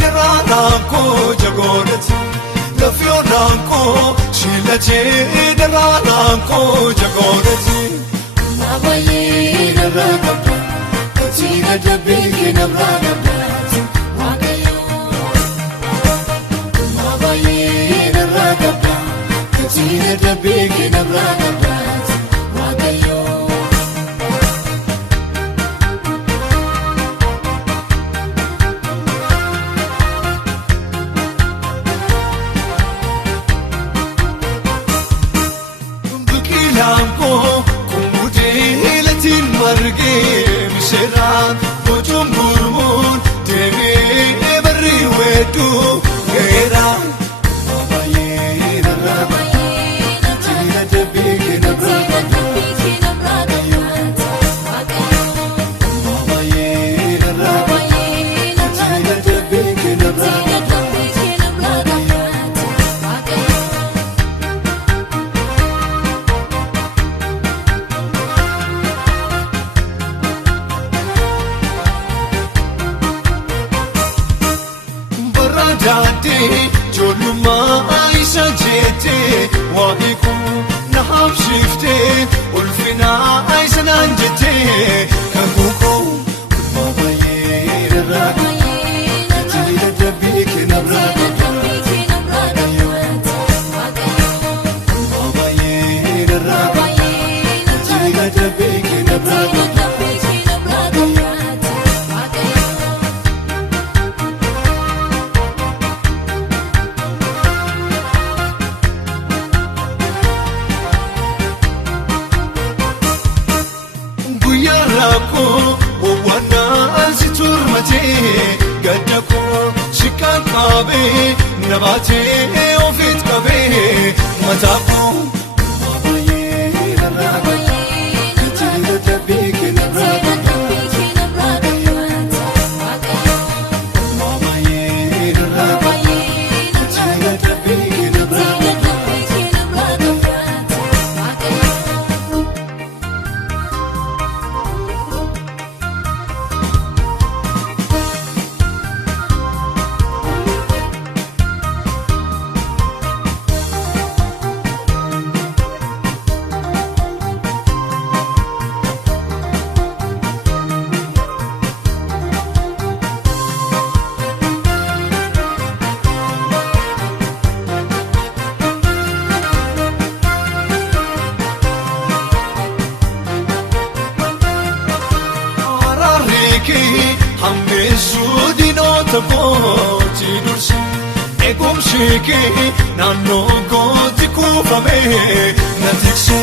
درانكو جغودت لفيونانكو شيلتي درانكو جغودت ما بين الرقبة كتير دبيك نبرانبات واقيو ما بين الرقبة كتير دبيك نبرانبات واقيو لامكو كمودي لتين مرقي مشران وجم برمون تبي بري ودو غيرا مباين الرابع تينا تبيك نبرا مباين الرابع تينا تبيك نبرا Daddy, Joluma, Aisha Jete, Wabiku, Naham Shifte, Ulfina, Aisha Nanjete, Kabuko, Mabaye, Raga, Tila the Big in a Raga, Mabaye, Raga, Tila the Big in a Raga. Yarako, wana alzitur mate, gadako, shikan kabe, nabate, ofit kabe, matako, mabaye, raga, katila tabik nabraga, mabaye, raga, katila tabik nabraga. Hammesu dinota kooti dursi eegumsi kee naannoo kooti kuufame na tikse